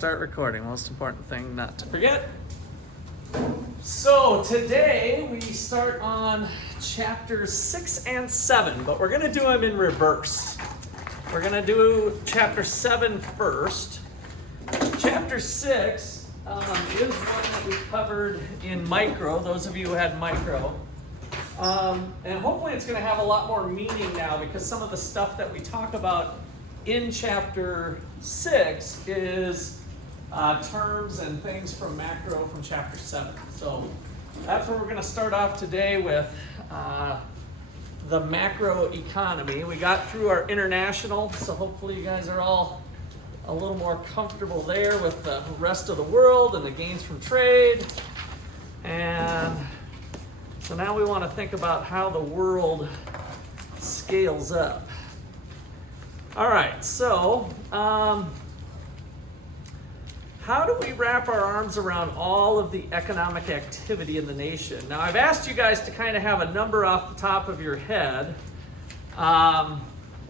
Start recording. Most important thing not to forget. So today we start on chapters 6 and 7, but we're going to do them in reverse. We're going to do chapter 7 first. Chapter 6 is one that we covered in micro, those of you who had micro. And hopefully it's going to have a lot more meaning now because some of the stuff that we talk about in chapter 6 is terms and things from macro from chapter 7. So that's where we're going to start off today with the macro economy. We got through our international, so hopefully you guys are all a little more comfortable there with the rest of the world and the gains from trade. And so now we want to think about how the world scales up. All right, so how do we wrap our arms around all of the economic activity in the nation? Now, I've asked you guys to kind of have a number off the top of your head.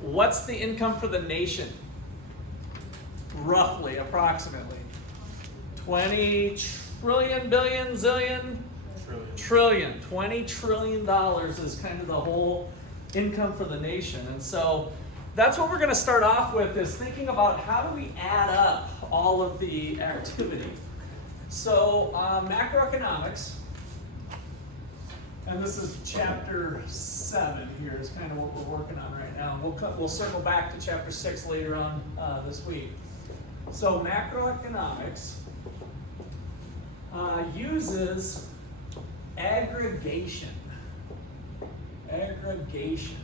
What's the income for the nation? Roughly, approximately. 20 trillion, billion, zillion? Trillion. $20 trillion is kind of the whole income for the nation. And so that's what we're going to start off with, is thinking about how do we add up all of the activity. So macroeconomics, and this is chapter 7 here is kind of what we're working on right now. We'll circle back to chapter 6 later on this week. So macroeconomics uses aggregation. Aggregation.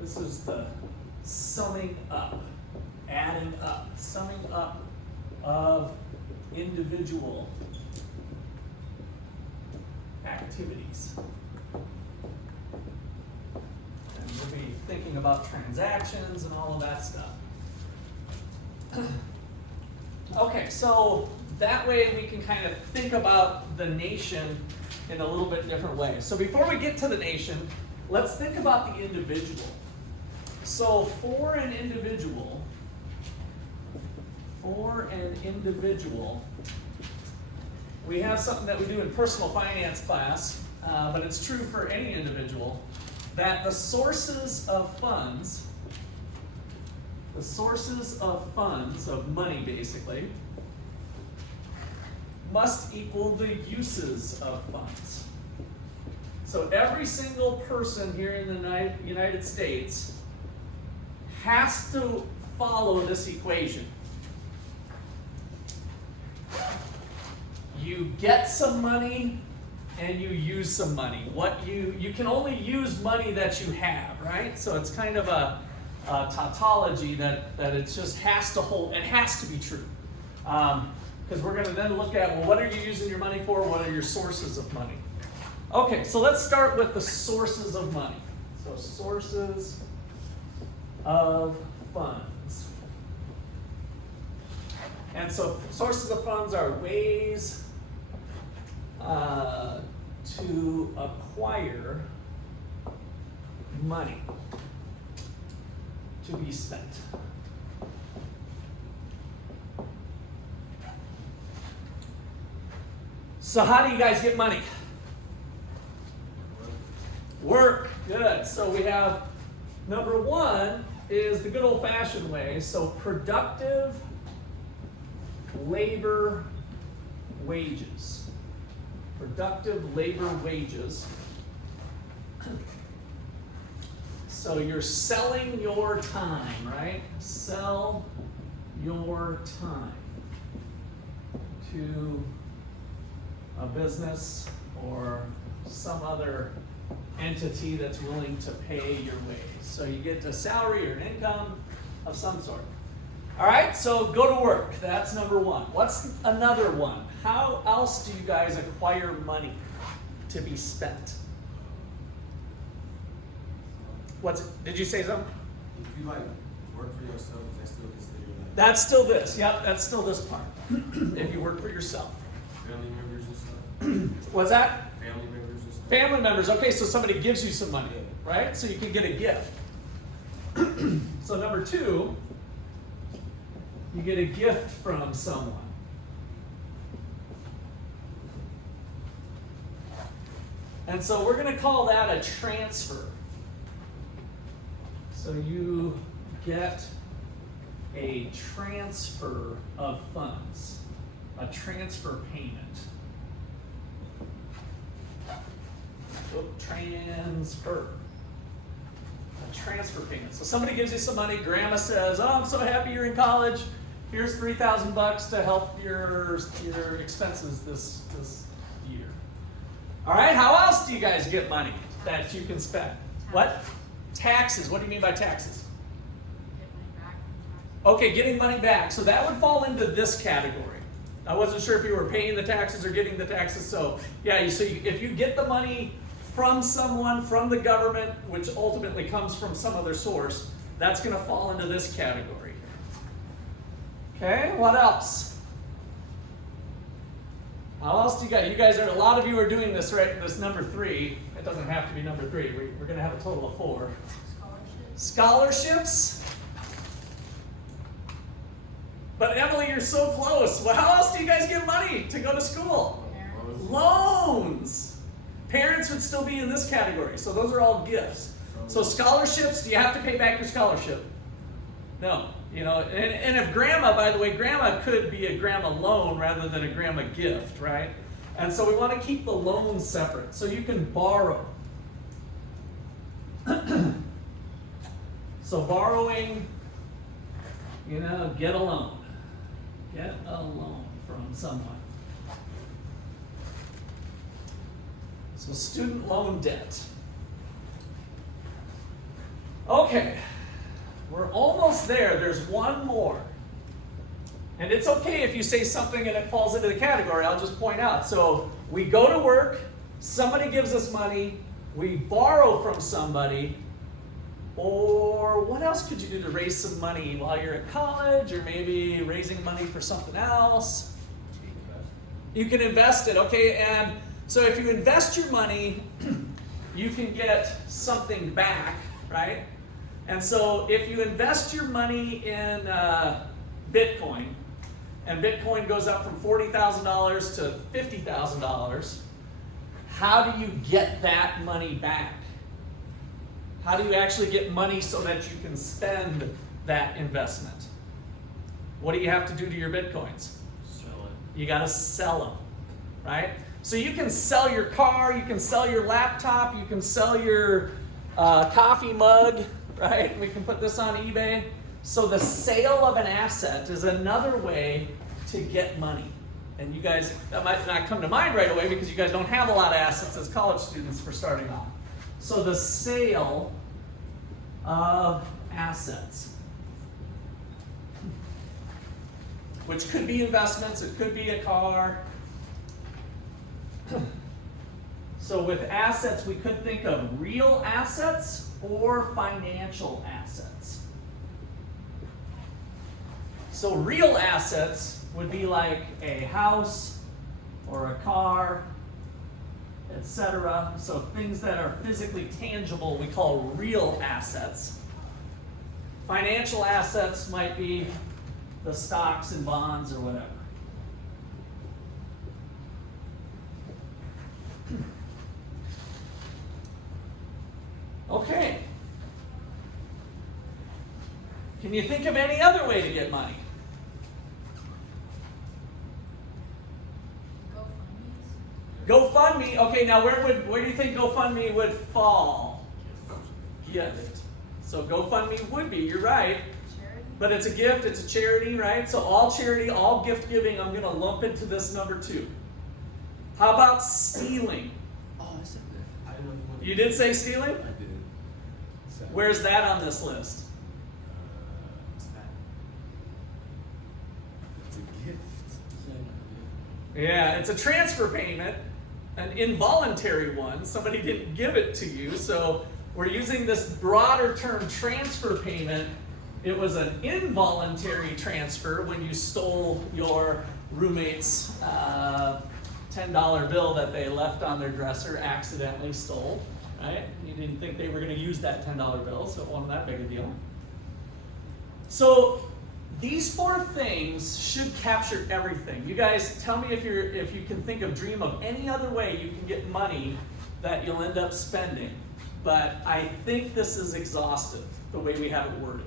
This is the summing up, adding up, summing up of individual activities. And we'll be thinking about transactions and all of that stuff. Okay, so that way we can kind of think about the nation in a little bit different way. So before we get to the nation, let's think about the individual. So for an individual, we have something that we do in personal finance class, but it's true for any individual, that the sources of funds, of money basically, must equal the uses of funds. So every single person here in the United States has to follow this equation. You get some money and you use some money. You can only use money that you have, right? So it's kind of a tautology that it just has to hold, it has to be true. Because we're going to then look at, well, what are you using your money for? What are your sources of money? Okay, so let's start with the sources of money. So sources of funds. And so sources of funds are ways to acquire money to be spent. So how do you guys get money? Work. Good. So we have number 1 is the good old-fashioned way. So productive labor wages. Productive labor wages. So you're selling your time, right? Sell your time to a business or some other entity that's willing to pay your wage. So you get a salary or an income of some sort. All right, so go to work. That's number 1. What's another one? How else do you guys acquire money to be spent? Did you say something? If you work for yourself, that's still considered like. That's still this. Yep, that's still this part. If you work for yourself. Family members and stuff. What's that? Family members and stuff. Family members. Okay, so somebody gives you some money, right? So you can get a gift. So number 2 You get a gift from someone. And so we're going to call that a transfer. So you get a transfer of funds, a transfer payment. Transfer. A transfer payment. So somebody gives you some money. Grandma says, "Oh, I'm so happy you're in college. Here's $3,000 to help your expenses this year." All right. How else do you guys get money that you can spend? What? Taxes. What do you mean by taxes? Okay, getting money back. So that would fall into this category. I wasn't sure if you were paying the taxes or getting the taxes. So yeah, if you get the money from someone, from the government, which ultimately comes from some other source, that's going to fall into this category. Okay, what else? How else do you guys? A lot of you are doing this, right? This number 3. It doesn't have to be number 3. We're going to have a total of 4. Scholarships. But Emily, you're so close. Well, how else do you guys get money to go to school? Loans. Parents would still be in this category. So those are all gifts. So scholarships, do you have to pay back your scholarship? No. And if grandma, by the way, grandma could be a grandma loan rather than a grandma gift, right? And so we want to keep the loans separate. So you can borrow. So borrowing, get a loan. Get a loan from someone. So student loan debt. Okay, we're almost there. There's one more. And it's okay if you say something and it falls into the category. I'll just point out. So we go to work, somebody gives us money, we borrow from somebody, or what else could you do to raise some money while you're at college, or maybe raising money for something else? You can invest it, okay? And so if you invest your money, you can get something back, right? And so if you invest your money in Bitcoin, and Bitcoin goes up from $40,000 to $50,000, how do you get that money back? How do you actually get money so that you can spend that investment? What do you have to do to your Bitcoins? Sell it. You got to sell them, right? So you can sell your car, you can sell your laptop, you can sell your coffee mug, right? We can put this on eBay. So the sale of an asset is another way to get money. And you guys, that might not come to mind right away because you guys don't have a lot of assets as college students for starting off. So the sale of assets, which could be investments, it could be a car. So with assets, we could think of real assets or financial assets. So real assets would be like a house or a car, etc. So things that are physically tangible we call real assets. Financial assets might be the stocks and bonds or whatever. Okay. Can you think of any other way to get money? GoFundMe. Okay, now where do you think GoFundMe would fall? Gift. So GoFundMe would be, you're right. Charity. But it's a gift, it's a charity, right? So all charity, all gift giving, I'm going to lump into this number 2. How about stealing? Oh, I said that. I didn't know you wanted You did say stealing? I did. So, Where's that on this list? what's that? It's a gift. Yeah, it's a transfer payment, an involuntary one. Somebody didn't give it to you, so we're using this broader term transfer payment. It was an involuntary transfer when you stole your roommate's $10 bill that they left on their dresser, accidentally stole, right? You didn't think they were going to use that $10 bill, so it wasn't that big a deal. So These four things should capture everything. You guys tell me if you can dream of any other way you can get money that you'll end up spending. But I think this is exhaustive, the way we have it worded.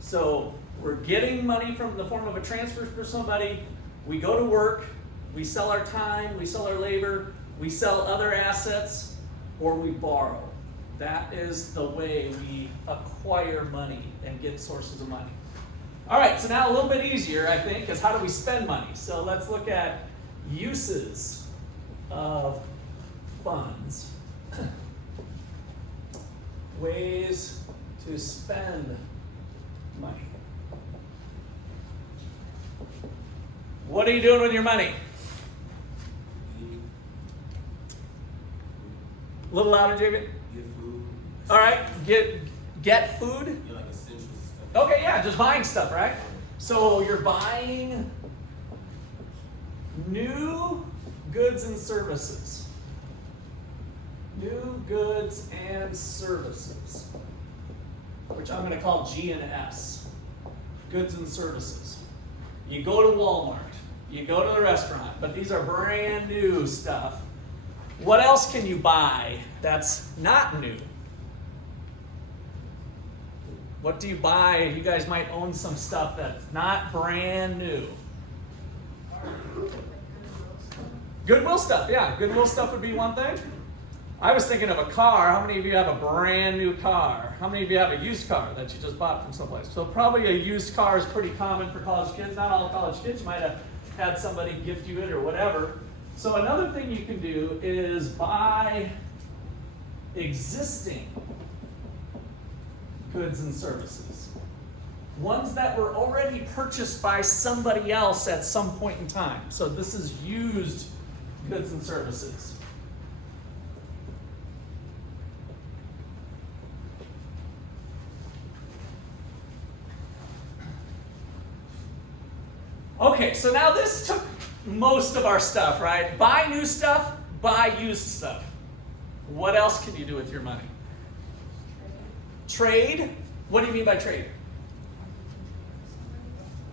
So we're getting money from the form of a transfer for somebody. We go to work, we sell our time, we sell our labor, we sell other assets, or we borrow. That is the way we acquire money and get sources of money. All right, so now a little bit easier, I think, is how do we spend money? So let's look at uses of funds. Ways to spend money. What are you doing with your money? A little louder, Jacob. Get food. All right, get food. Yeah, like essential stuff. Okay, yeah, just buying stuff, right? So you're buying new goods and services. New goods and services, which I'm going to call G and S. Goods and services. You go to Walmart, you go to the restaurant, but these are brand new stuff. What else can you buy that's not new? What do you buy? You guys might own some stuff that's not brand new. Goodwill stuff, yeah. Goodwill stuff would be one thing. I was thinking of a car. How many of you have a brand new car? How many of you have a used car that you just bought from someplace? So probably a used car is pretty common for college kids. Not all college kids. You might have had somebody gift you it or whatever. So another thing you can do is buy existing goods and services. Ones that were already purchased by somebody else at some point in time. So this is used goods and services. Okay, so now this took most of our stuff, right? Buy new stuff, buy used stuff. What else can you do with your money? Trade? What do you mean by trade?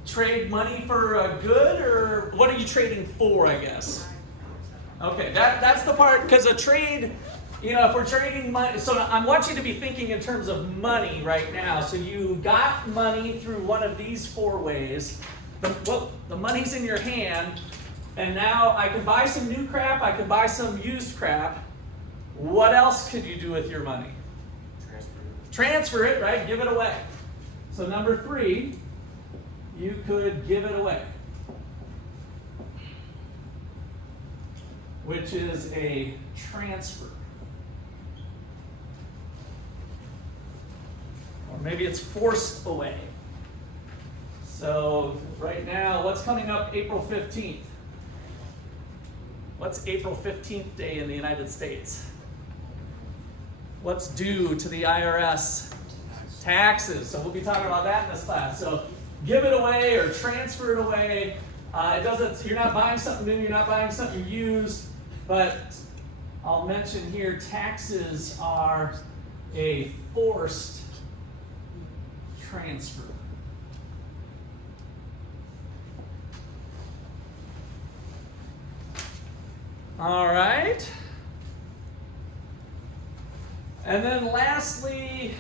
Trade money for a good, or what are you trading for, I guess? Okay, that's the part, because a trade, if we're trading money, so I want you to be thinking in terms of money right now. So you got money through one of these four ways. The money's in your hand, and now I can buy some new crap, I can buy some used crap. What else could you do with your money? Transfer it, right? Give it away. So number 3, you could give it away, which is a transfer. Or maybe it's forced away. So right now, what's coming up April 15th? What's April 15th day in the United States? What's due to the IRS? Taxes. So we'll be talking about that in this class. So give it away or transfer it away. You're not buying something new, you're not buying something used, but I'll mention here, taxes are a forced transfer. All right. And then lastly,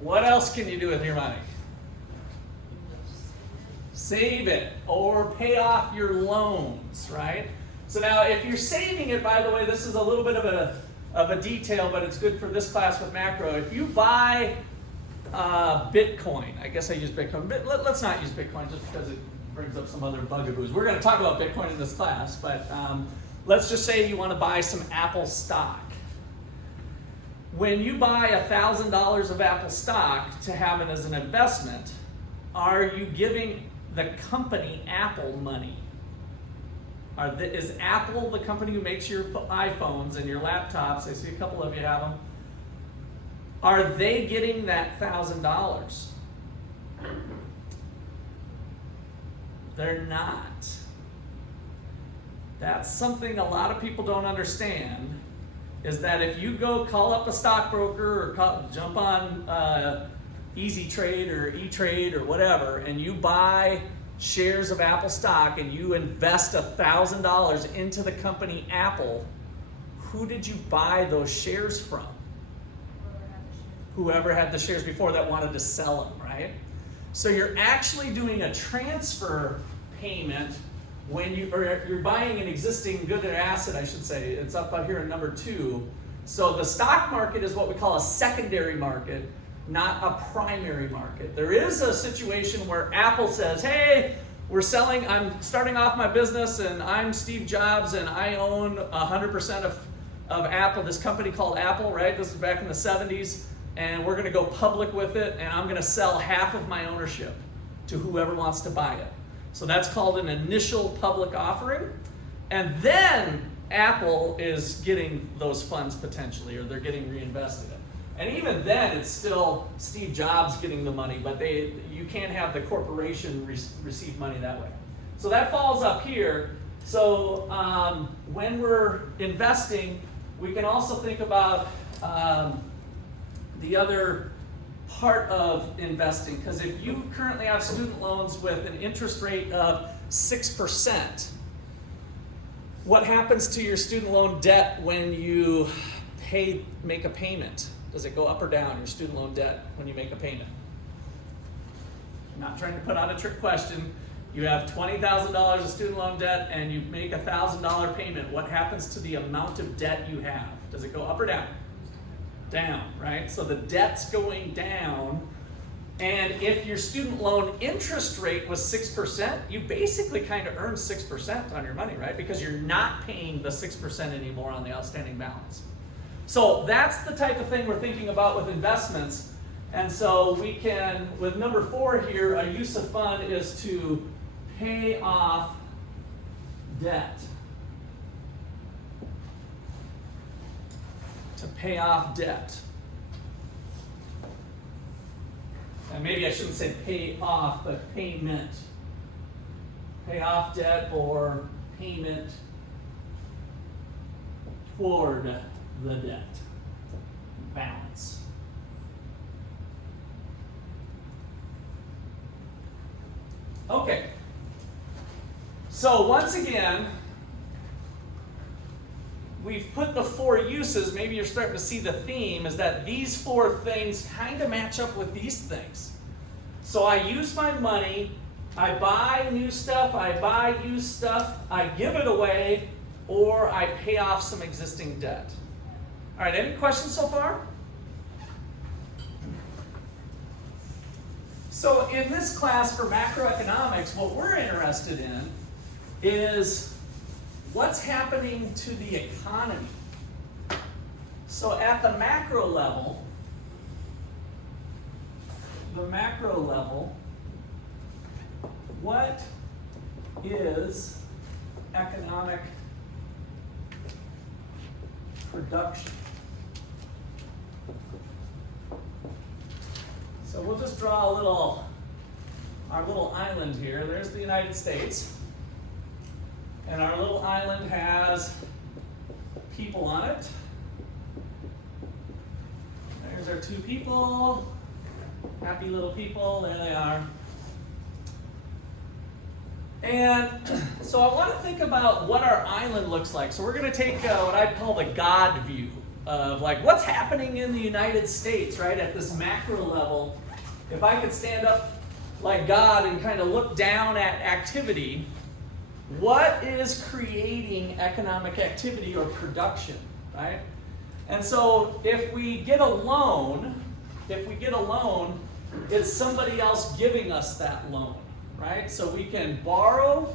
what else can you do with your money? Save it or pay off your loans, right? So now if you're saving it, by the way, this is a little bit of a detail, but it's good for this class with macro. If you buy Bitcoin, I guess I use Bitcoin, but let's not use Bitcoin just because it brings up some other bugaboos. We're going to talk about Bitcoin in this class, but let's just say you want to buy some Apple stock. When you buy $1,000 of Apple stock to have it as an investment, are you giving the company Apple money? Is Apple the company who makes your iPhones and your laptops? I see a couple of you have them. Are they getting that $1,000? They're not. That's something a lot of people don't understand, is that if you go call up a stockbroker or jump on Easy Trade or E-Trade or whatever, and you buy shares of Apple stock and you invest $1,000 into the company Apple, who did you buy those shares from? Whoever had the shares before that wanted to sell them, right? So you're actually doing a transfer payment when you're buying an existing good or asset, I should say. It's up here in number 2. So the stock market is what we call a secondary market, not a primary market. There is a situation where Apple says, hey, I'm starting off my business and I'm Steve Jobs and I own 100% of Apple, this company called Apple, right? This is back in the 70s, and we're gonna go public with it, and I'm gonna sell half of my ownership to whoever wants to buy it. So that's called an initial public offering. And then Apple is getting those funds potentially, or they're getting reinvested in. And even then, it's still Steve Jobs getting the money, but you can't have the corporation receive money that way. So that falls up here. So when we're investing, we can also think about the other part of investing, because if you currently have student loans with an interest rate of 6%, what happens to your student loan debt when you make a payment? Does it go up or down, your student loan debt, when you make a payment? I'm not trying to put out a trick question. You have $20,000 of student loan debt and you make a $1,000 payment. What happens to the amount of debt you have? Does it go up or down? Down, right? So the debt's going down, and if your student loan interest rate was 6%, you basically kind of earn 6% on your money, right? Because you're not paying the 6% anymore on the outstanding balance. So that's the type of thing we're thinking about with investments. And so we can, with number 4 here, a use of fund is to pay off debt. To pay off debt. And maybe I shouldn't say pay off, but payment. Pay off debt or payment toward the debt balance. Okay. So once again, we've put the 4 uses. Maybe you're starting to see the theme is that these 4 things kind of match up with these things. So I use my money, I buy new stuff, I buy used stuff, I give it away, or I pay off some existing debt. All right, any questions so far? So in this class for macroeconomics, what we're interested in is what's happening to the economy. So at the macro level, what is economic production? So we'll just draw our little island here. There's the United States. And our little island has people on it. There's our 2 people. Happy little people, there they are. And so I want to think about what our island looks like. So we're going to take what I'd call the God view of like what's happening in the United States, right, at this macro level. If I could stand up like God and kind of look down at activity, what is creating economic activity or production, right? And so if we get a loan, it's somebody else giving us that loan, right? So we can borrow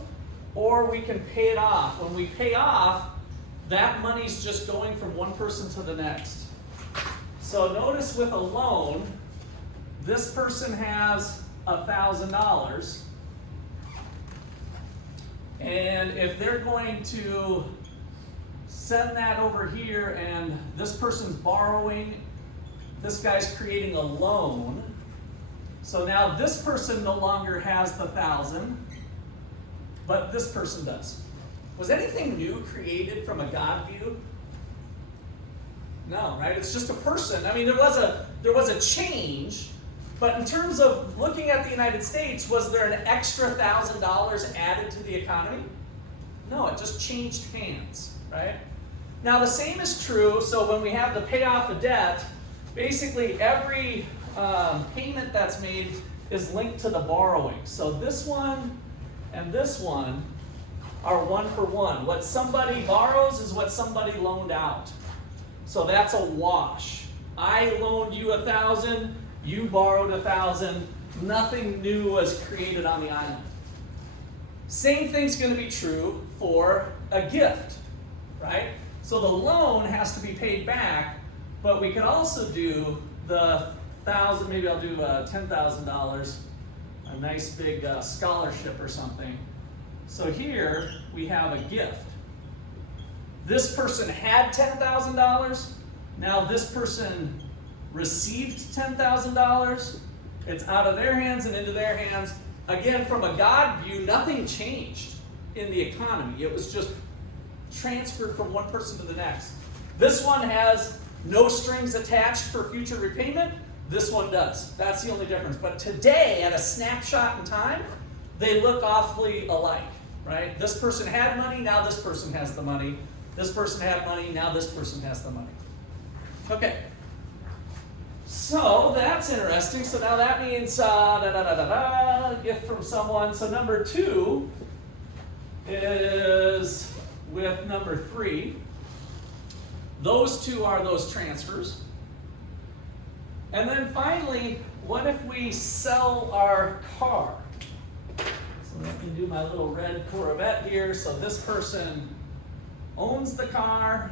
or we can pay it off. When we pay off, that money's just going from one person to the next. So notice with a loan, this person has $1,000. And if they're going to send that over here and this person's borrowing, this guy's creating a loan. So now this person no longer has the 1,000, but this person does. Was anything new created from a God view? No, right? It's just a person. I mean, there was a change, But in terms of looking at the United States, was there an extra $1,000 added to the economy? No, it just changed hands, right? Now the same is true, so when we have the payoff of debt, basically every payment that's made is linked to the borrowing. So this one and this one are one for one. What somebody borrows is what somebody loaned out. So that's a wash. I loaned you 1,000, you borrowed 1,000, nothing new was created on the island. Same thing's going to be true for a gift, right? So the loan has to be paid back, but we could also do the 1,000, maybe I'll do $10,000, a nice big scholarship or something. So here we have a gift. This person had $10,000, now this person received $10,000. It's out of their hands and into their hands. Again, from a God view, nothing changed in the economy. It was just transferred from one person to the next. This one has no strings attached for future repayment. This one does. That's the only difference. But today, at a snapshot in time, they look awfully alike, right? This person had money, now this person has the money. This person had money, now this person has the money. Okay. So that's interesting. So now that means gift from someone. So number 2 is with number 3. Those two are those transfers. And then finally, what if we sell our car? So let me do my little red Corvette here. So this person owns the car,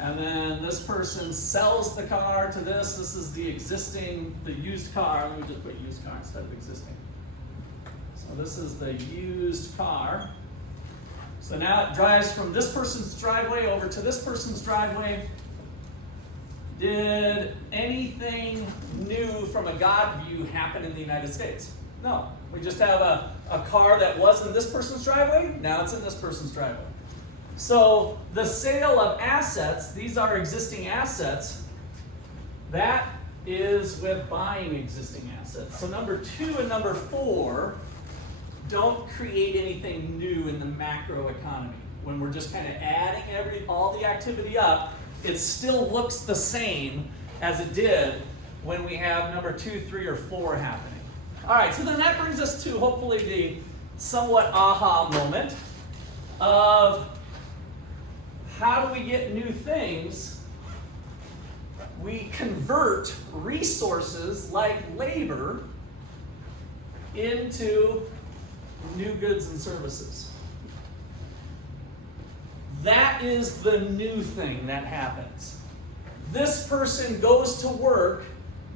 and then this person sells the car to this. This is the existing, the used car. Let me just put used car instead of existing. So this is the used car. So now it drives from this person's driveway over to this person's driveway. Did anything new from a God view happen in the United States? No. We just have a car that was in this person's driveway, now it's in this person's driveway. So the sale of assets, these are existing assets, that is with buying existing assets. So number 2 and number 4 don't create anything new in the macro economy. When we're just kind of adding all the activity up, it still looks the same as it did when we have number 2, 3, or 4 happening. All right, so then that brings us to hopefully the somewhat aha moment of how do we get new things? We convert resources like labor into new goods and services. That is the new thing that happens. This person goes to work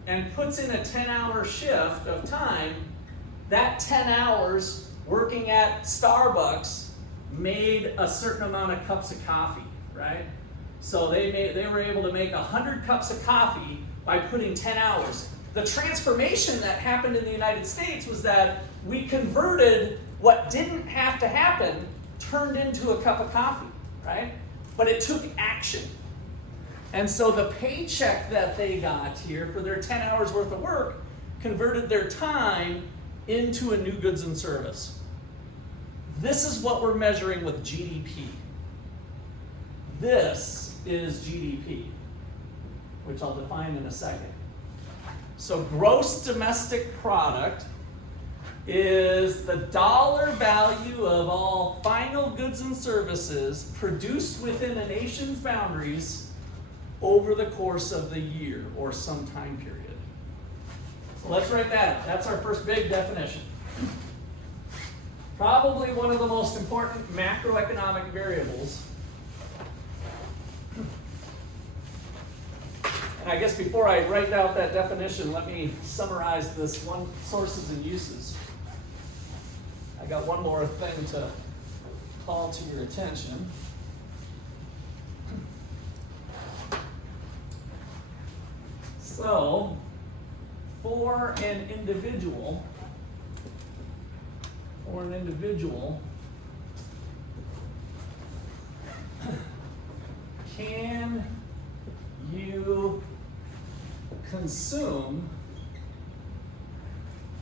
and puts in a 10-hour shift of time. That 10 hours working at Starbucks made a certain amount of cups of coffee, right? So they were able to make 100 cups of coffee by putting 10 hours. The transformation that happened in the United States was that we converted what didn't have to happen, turned into a cup of coffee, right? But it took action. And so the paycheck that they got here for their 10 hours worth of work converted their time into a new goods and service. This is what we're measuring with GDP. This is GDP, which I'll define in a second. So gross domestic product is the dollar value of all final goods and services produced within a nation's boundaries over the course of the year or some time period. So let's write that up. That's our first big definition. Probably one of the most important macroeconomic variables. And I guess before I write out that definition, let me summarize this one: sources and uses. I got one more thing to call to your attention. So, for an individual, can you consume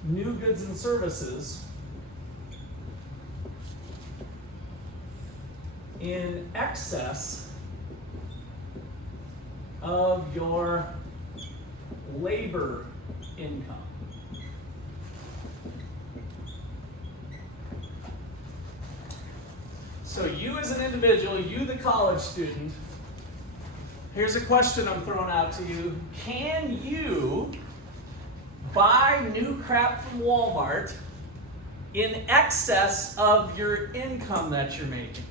new goods and services in excess of your labor income. So you as an individual, you the college student, here's a question I'm throwing out to you. Can you buy new crap from Walmart in excess of your income that you're making?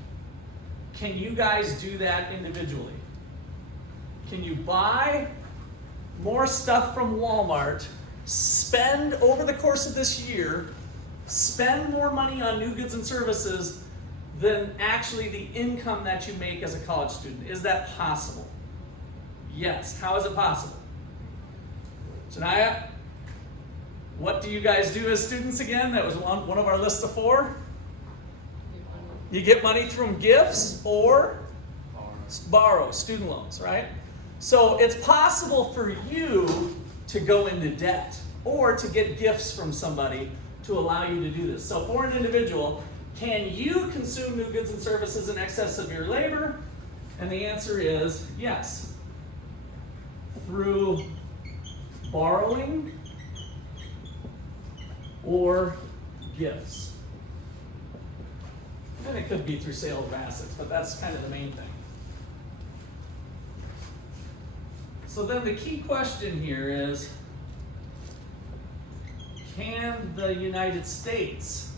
Can you guys do that individually? Can you buy more stuff from Walmart, spend over the course of this year, spend more money on new goods and services than actually the income that you make as a college student? Is that possible? Yes. How is it possible? Janaya, what do you guys do as students again? That was one of our list of 4. You get money from gifts or borrow, student loans, right? So it's possible for you to go into debt or to get gifts from somebody to allow you to do this. So for an individual, can you consume new goods and services in excess of your labor? And the answer is yes. Through borrowing or gifts. And it could be through sale of assets, but that's kind of the main thing. So then the key question here is, can the United States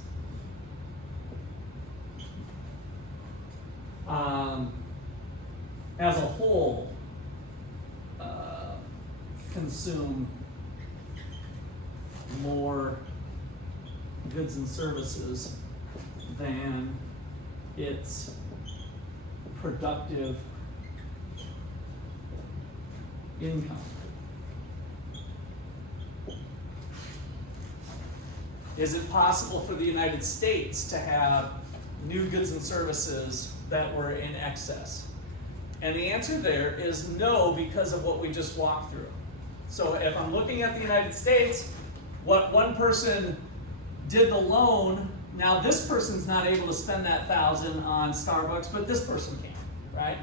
as a whole consume more goods and services than its productive income? Is it possible for the United States to have new goods and services that were in excess? And the answer there is no, because of what we just walked through. So if I'm looking at the United States, what one person did the loan, now this person's not able to spend that $1,000 on Starbucks, but this person can, right?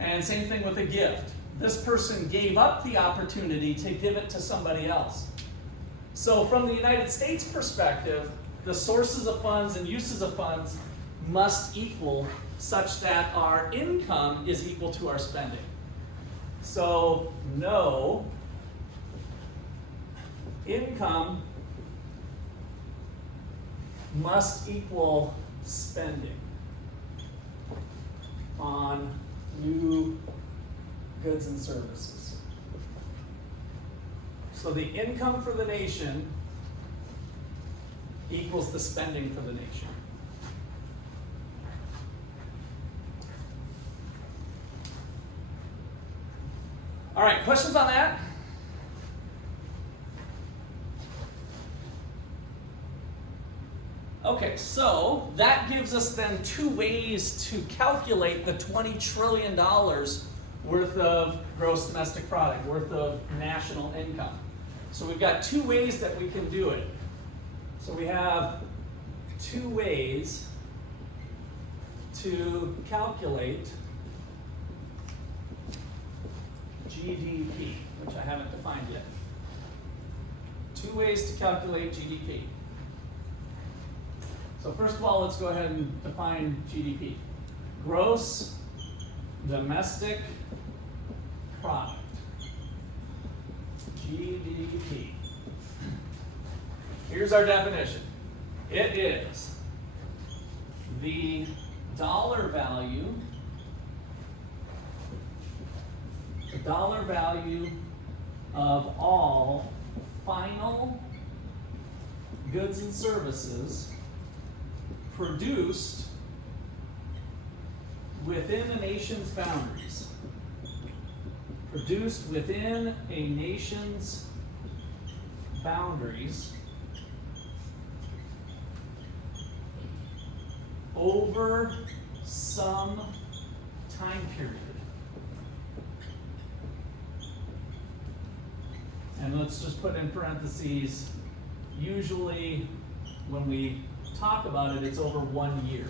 And same thing with a gift. This person gave up the opportunity to give it to somebody else. So from the United States perspective, the sources of funds and uses of funds must equal such that our income is equal to our spending. So no, income must equal spending on new goods and services. So the income for the nation equals the spending for the nation. All right, questions on that? Okay, so that gives us then 2 ways to calculate the $20 trillion worth of gross domestic product, worth of national income. So we've got 2 ways that we can do it. So we have 2 ways to calculate GDP, which I haven't defined yet. 2 ways to calculate GDP. So first of all, let's go ahead and define GDP. Gross domestic product. GDP. Here's our definition. It is the dollar value of all final goods and services produced within a nation's boundaries. Produced within a nation's boundaries over some time period. And let's just put in parentheses usually when we talk about it, it's over 1 year.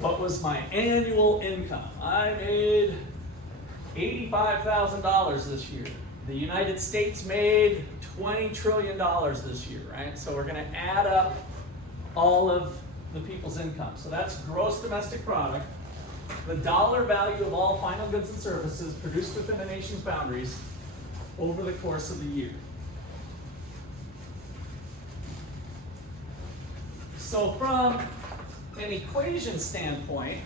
What was my annual income? I made $85,000 this year. The United States made $20 trillion this year, right? So we're going to add up all of the people's income. So that's gross domestic product, the dollar value of all final goods and services produced within the nation's boundaries over the course of the year. So from an equation standpoint,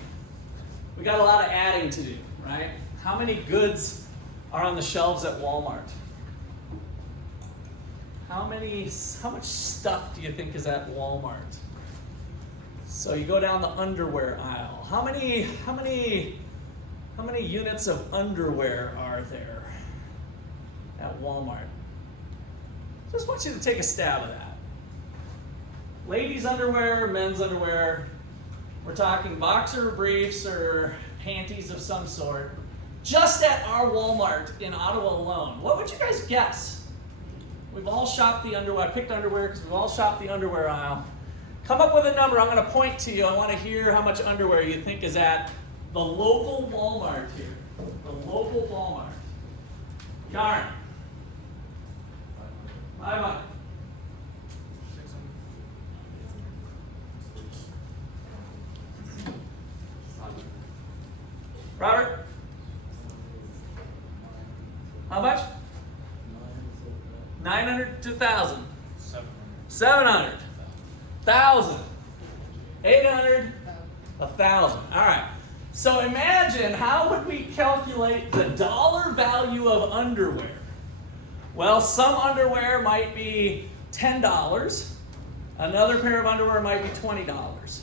we got a lot of adding to do, right? How many goods are on the shelves at Walmart? How much stuff do you think is at Walmart? So you go down the underwear aisle. How many units of underwear are there at Walmart? Just want you to take a stab at that. Ladies' underwear, men's underwear. We're talking boxer briefs or panties of some sort. Just at our Walmart in Ottawa alone, what would you guys guess? We've all shopped the underwear. I picked underwear because we've all shopped the underwear aisle. Come up with a number. I'm going to point to you. I want to hear how much underwear you think is at the local Walmart here. The local Walmart. Yarn. 500. Robert? How much? 900 to 1,000. 700. 1,000. 800. 1,000. All right. So imagine, how would we calculate the dollar value of underwear? Well, some underwear might be $10. Another pair of underwear might be $20.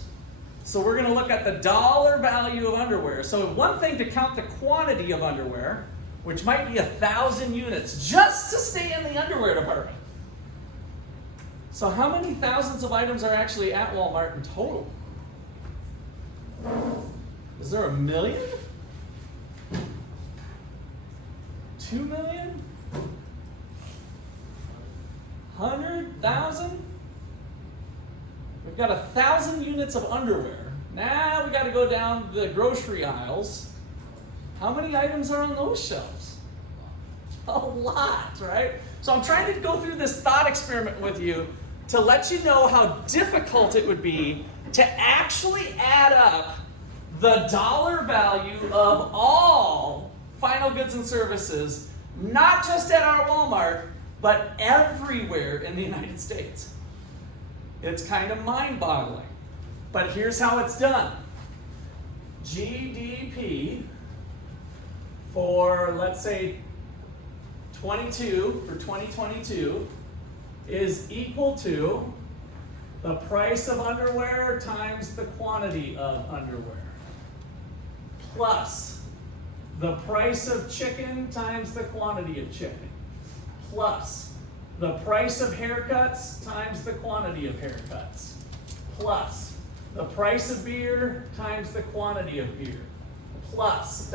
So we're going to look at the dollar value of underwear. So one thing to count the quantity of underwear, which might be 1,000 units, just to stay in the underwear department. So how many thousands of items are actually at Walmart in total? Is there 1 million? 2 million? 100,000? We've got 1,000 units of underwear. Now we got to go down the grocery aisles. How many items are on those shelves? A lot, right? So I'm trying to go through this thought experiment with you to let you know how difficult it would be to actually add up the dollar value of all final goods and services, not just at our Walmart, but everywhere in the United States. It's kind of mind-boggling. But here's how it's done. GDP for, let's say, 2022 is equal to the price of underwear times the quantity of underwear, plus the price of chicken times the quantity of chicken, plus the price of haircuts times the quantity of haircuts, plus the price of beer times the quantity of beer, plus ...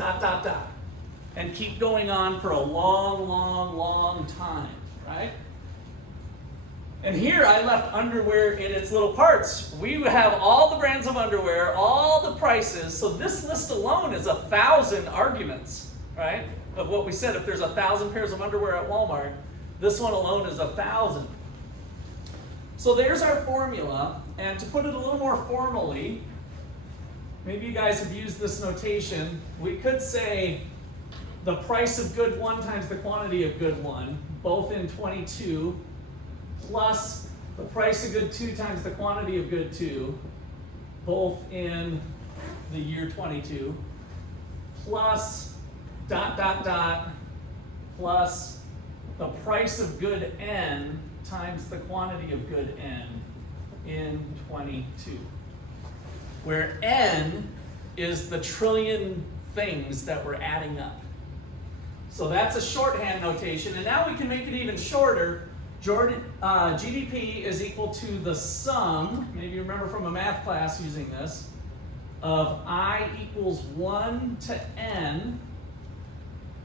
And keep going on for a long time, right? And here I left underwear in its little parts. We have all the brands of underwear, all the prices. So this list alone is 1,000 arguments, right? Of what we said. If there's 1,000 pairs of underwear at Walmart, this one alone is 1,000. So there's our formula. And to put it a little more formally, maybe you guys have used this notation. We could say the price of good 1 times the quantity of good 1, both in 22, plus the price of good 2 times the quantity of good 2, both in the year 22, plus ... plus the price of good n times the quantity of good n in 22, where n is the trillion things that we're adding up. So that's a shorthand notation, and now we can make it even shorter. GDP is equal to the sum, maybe you remember from a math class using this, of I equals 1 to n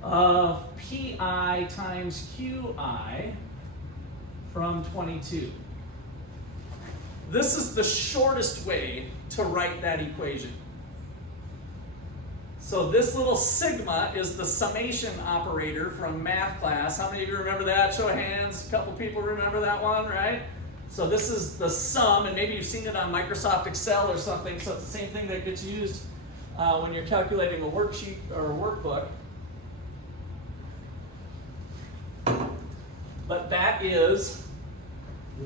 of PI times QI from 22. This is the shortest way to write that equation. So this little sigma is the summation operator from math class. How many of you remember that? Show of hands. A couple people remember that one, right? So this is the sum, and maybe you've seen it on Microsoft Excel or something, so it's the same thing that gets used when you're calculating a worksheet or a workbook. But that is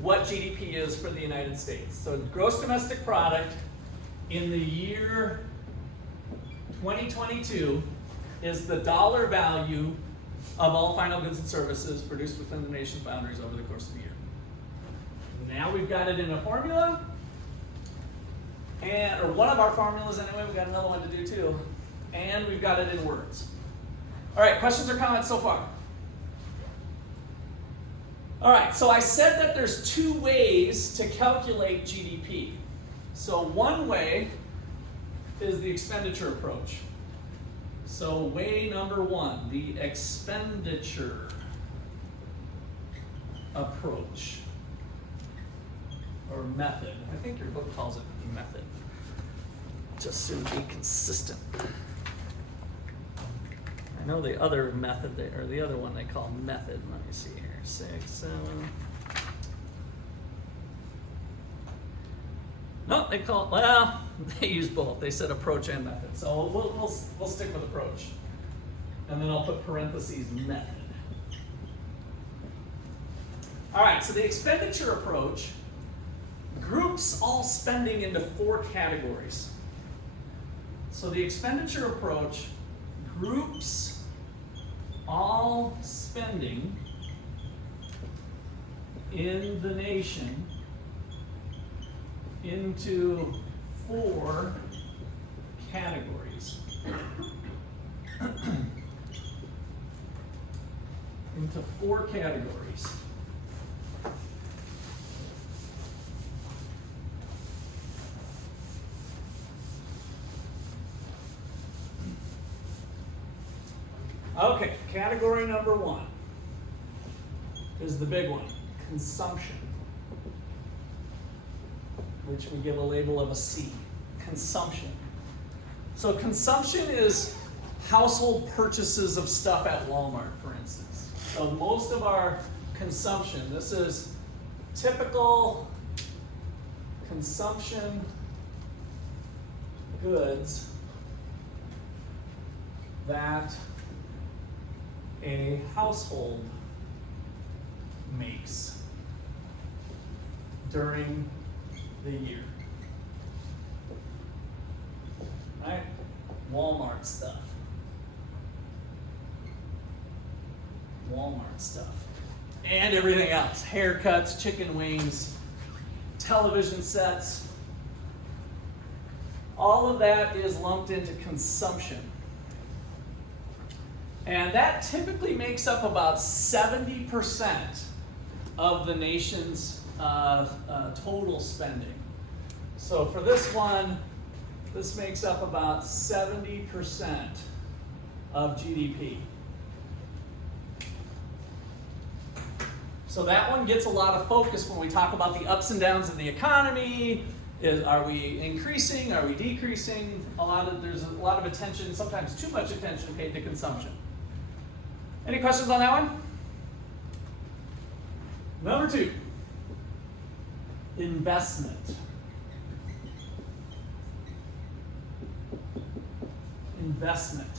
what GDP is for the United States. So gross domestic product in the year 2022 is the dollar value of all final goods and services produced within the nation's boundaries over the course of the year. Now we've got it in a formula, or one of our formulas anyway. We've got another one to do too, and we've got it in words. All right, questions or comments so far? All right, so I said that there's two ways to calculate GDP. So one way is the expenditure approach. So way number one, the expenditure approach, or method. I think your book calls it method, just to be consistent. I know the other method, or the other one they call method. Let me see here. 6, 7. No, they call it, well, they use both. They said approach and method. So we'll stick with approach. And then I'll put parentheses method. All right, so the expenditure approach groups all spending into 4 categories. So the expenditure approach groups all spending in the nation into 4 categories. Into 4 categories. Okay, category number 1 is the big one, consumption, which we give a label of a C, consumption. So consumption is household purchases of stuff at Walmart, for instance. So most of our consumption, this is typical consumption goods that a household makes during the year. Right? Walmart stuff. Walmart stuff. And everything else. Haircuts, chicken wings, television sets. All of that is lumped into consumption. And that typically makes up about 70% of the nation's total spending. So for this one, this makes up about 70% of GDP. So that one gets a lot of focus when we talk about the ups and downs of the economy. Are we increasing? Are we decreasing? There's a lot of attention, sometimes too much attention paid to consumption. Any questions on that one? Number 2, investment. Investment.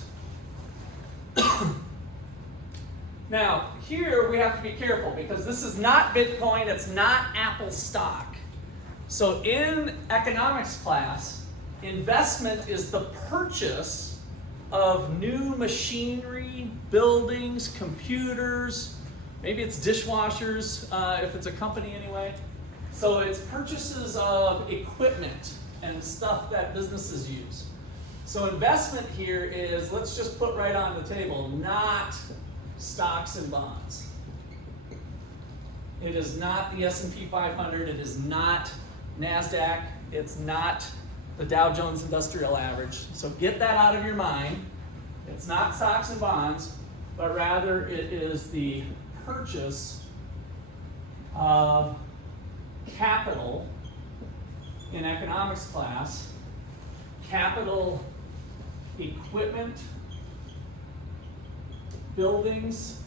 Now, here we have to be careful because this is not Bitcoin, it's not Apple stock. So in economics class, investment is the purchase of new machinery, buildings, computers, maybe it's dishwashers, if it's a company anyway. So it's purchases of equipment and stuff that businesses use. So investment here is, let's just put right on the table, not stocks and bonds. It is not the S&P 500, it is not NASDAQ, it's not the Dow Jones Industrial Average. So get that out of your mind. It's not stocks and bonds, but rather it is the purchase of capital in economics class, capital equipment, buildings,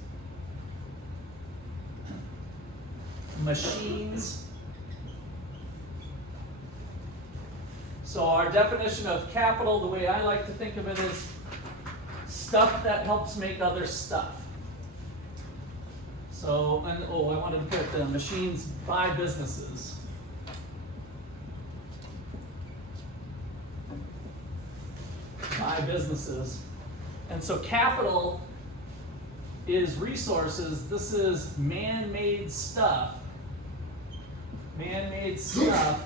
machines. So our definition of capital, the way I like to think of it, is stuff that helps make other stuff. So, and I wanted to put machines by businesses. By businesses. And so capital is resources. This is man-made stuff. Man-made stuff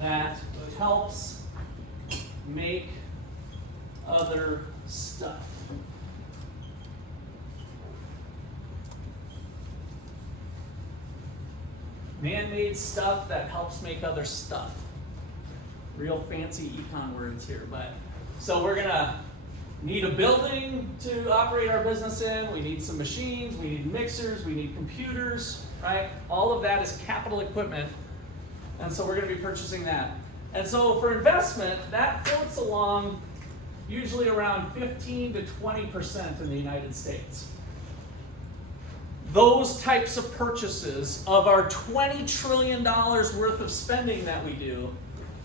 that helps make other stuff. Man-made stuff that helps make other stuff. Real fancy econ words here, but so we're gonna need a building to operate our business in. We need some machines, we need mixers, we need computers, right? All of that is capital equipment, and so we're gonna be purchasing that. And so for investment, that floats along usually around 15 to 20% in the United States. Those types of purchases of our $20 trillion worth of spending that we do,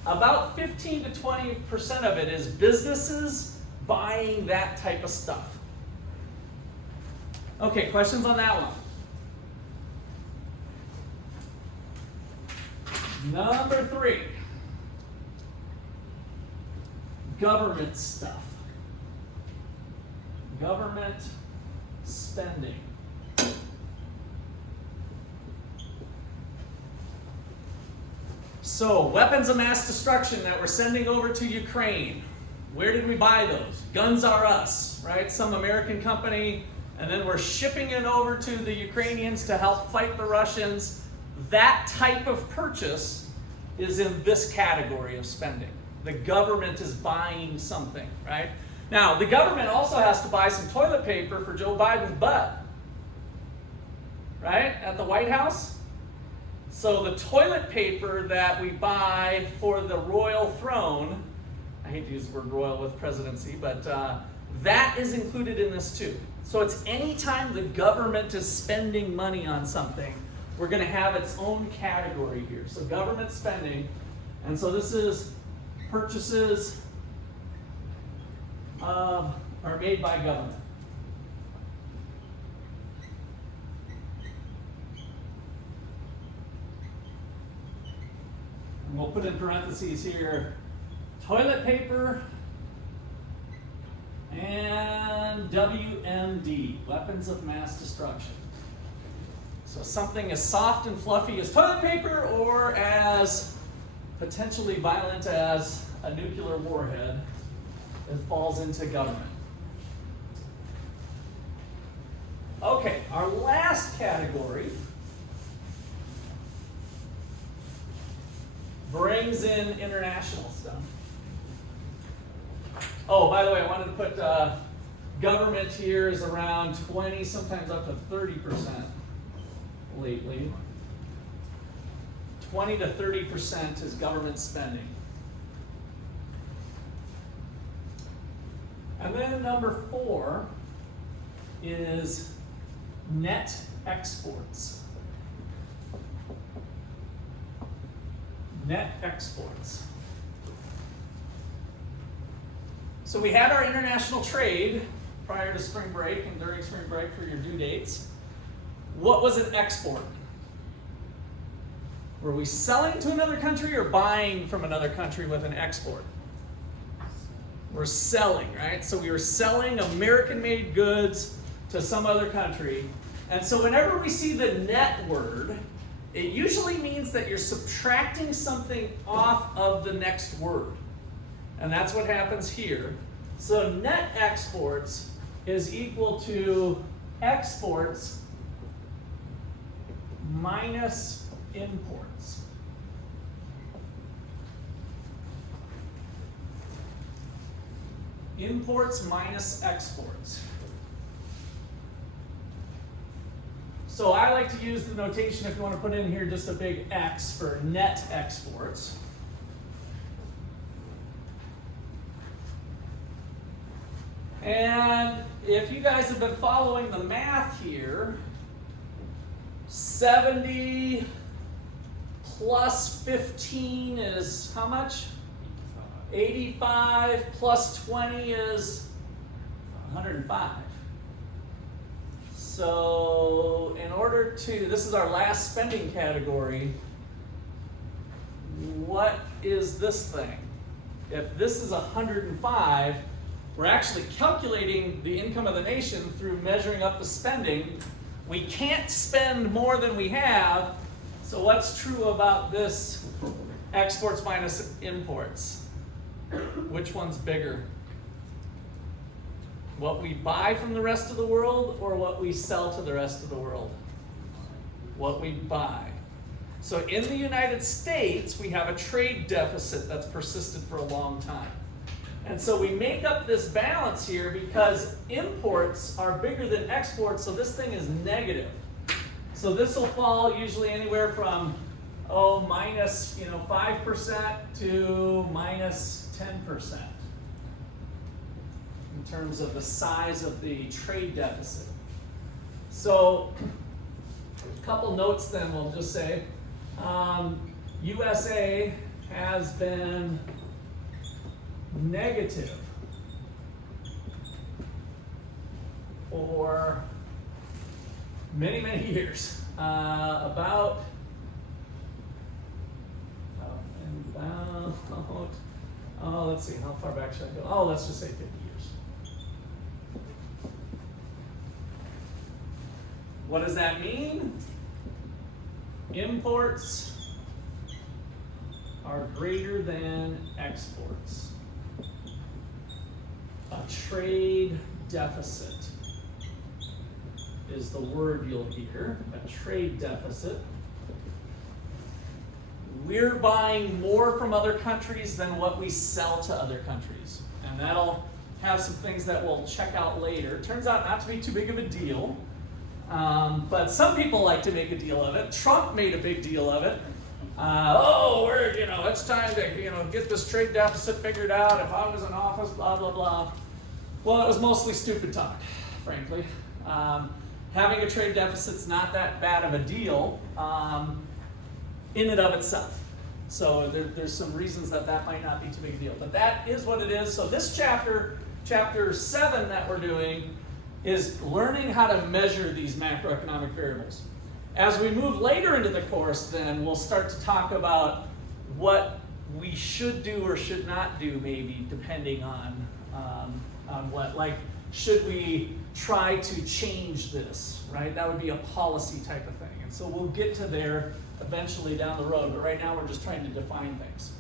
about 15 to 20% of it is businesses buying that type of stuff. Okay, questions on that one? Number 3, government stuff. Government spending. So, weapons of mass destruction that we're sending over to Ukraine. Where did we buy those? Guns R Us, right? Some American company, and then we're shipping it over to the Ukrainians to help fight the Russians. That type of purchase is in this category of spending. The government is buying something, right? Now, the government also has to buy some toilet paper for Joe Biden's butt, right? At the White House. So the toilet paper that we buy for the royal throne, I hate to use the word royal with presidency, but that is included in this too. So it's anytime the government is spending money on something, we're going to have its own category here. So government spending, and so this is purchases are made by government. And we'll put in parentheses here, toilet paper and WMD, weapons of mass destruction. So something as soft and fluffy as toilet paper or as potentially violent as a nuclear warhead, it falls into government. Okay, our last category brings in international stuff. Oh, by the way, I wanted to put government here is around 20, sometimes up to 30% lately. 20 to 30% is government spending. And then number 4 is net exports. Net exports. So we had our international trade prior to spring break and during spring break for your due dates. What was an export? Were we selling to another country or buying from another country with an export? We're selling, right? So we were selling American-made goods to some other country. And so whenever we see the net word, it usually means that you're subtracting something off of the next word. And that's what happens here. So net exports is equal to exports minus imports. Imports minus exports. So I like to use the notation, if you want to put in here just a big X, for net exports. And if you guys have been following the math here, 70 plus 15 is how much? 85 plus 20 is 105. So in order to, this is our last spending category, what is this thing? If this is 105, we're actually calculating the income of the nation through measuring up the spending. We can't spend more than we have, so what's true about this exports minus imports? Which one's bigger? What we buy from the rest of the world or what we sell to the rest of the world? What we buy. So in the United States, we have a trade deficit that's persisted for a long time. And so we make up this balance here because imports are bigger than exports, so this thing is negative. So this will fall usually anywhere from minus 5% to minus 10% in terms of the size of the trade deficit. So a couple notes then we'll just say. USA has been negative for many, many years. About let's see, how far back should I go? Let's just say 50 years. What does that mean? Imports are greater than exports. A trade deficit is the word you'll hear, a trade deficit. We're buying more from other countries than what we sell to other countries. And that'll have some things that we'll check out later. It turns out not to be too big of a deal. But some people like to make a deal of it. Trump made a big deal of it. It's time to, get this trade deficit figured out. If I was in office, blah, blah, blah. Well, it was mostly stupid talk, frankly. Having a trade deficit's not that bad of a deal in and of itself. So there's some reasons that might not be too big a deal. But that is what it is. So this chapter 7 that we're doing, is learning how to measure these macroeconomic variables. As we move later into the course, then we'll start to talk about what we should do or should not do, maybe, depending on what. Like, should we try to change this, right? That would be a policy type of thing. And so we'll get to there eventually down the road, but right now we're just trying to define things.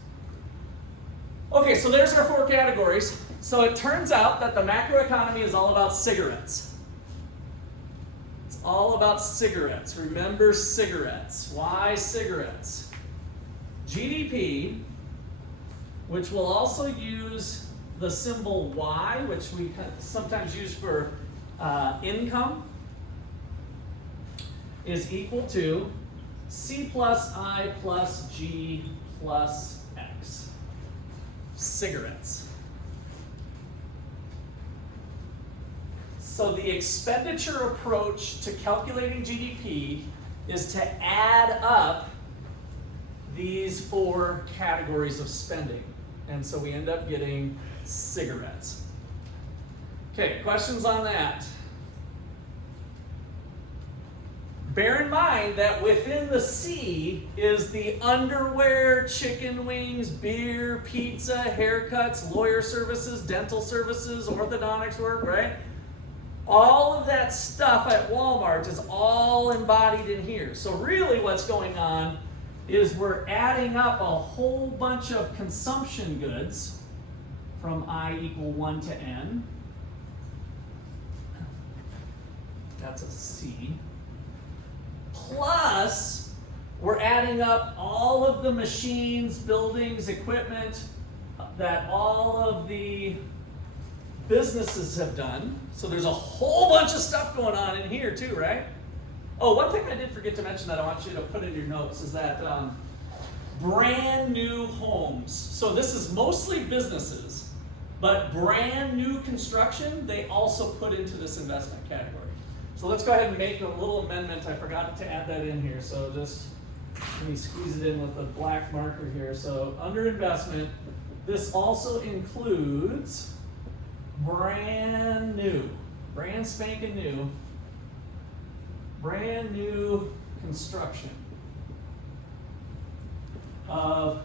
Okay, so there's our 4 categories. So it turns out that the macroeconomy is all about cigarettes. It's all about cigarettes. Remember cigarettes. Why cigarettes? GDP, which will also use the symbol Y, which we sometimes use for income, is equal to C plus I plus G plus X. Cigarettes. So the expenditure approach to calculating GDP is to add up these 4 categories of spending. And so we end up getting cigarettes. Okay, questions on that? Bear in mind that within the C is the underwear, chicken wings, beer, pizza, haircuts, lawyer services, dental services, orthodontics work, right? All of that stuff at Walmart is all embodied in here. So really what's going on is we're adding up a whole bunch of consumption goods from I equal 1 to N. That's a C. Plus, we're adding up all of the machines, buildings, equipment that all of the businesses have done. So there's a whole bunch of stuff going on in here too, right? Oh, one thing I did forget to mention that I want you to put in your notes is that brand new homes. So this is mostly businesses, but brand new construction, they also put into this investment category. So let's go ahead and make a little amendment. I forgot to add that in here. So just let me squeeze it in with a black marker here. So under investment, this also includes brand new, brand spanking new, brand new construction of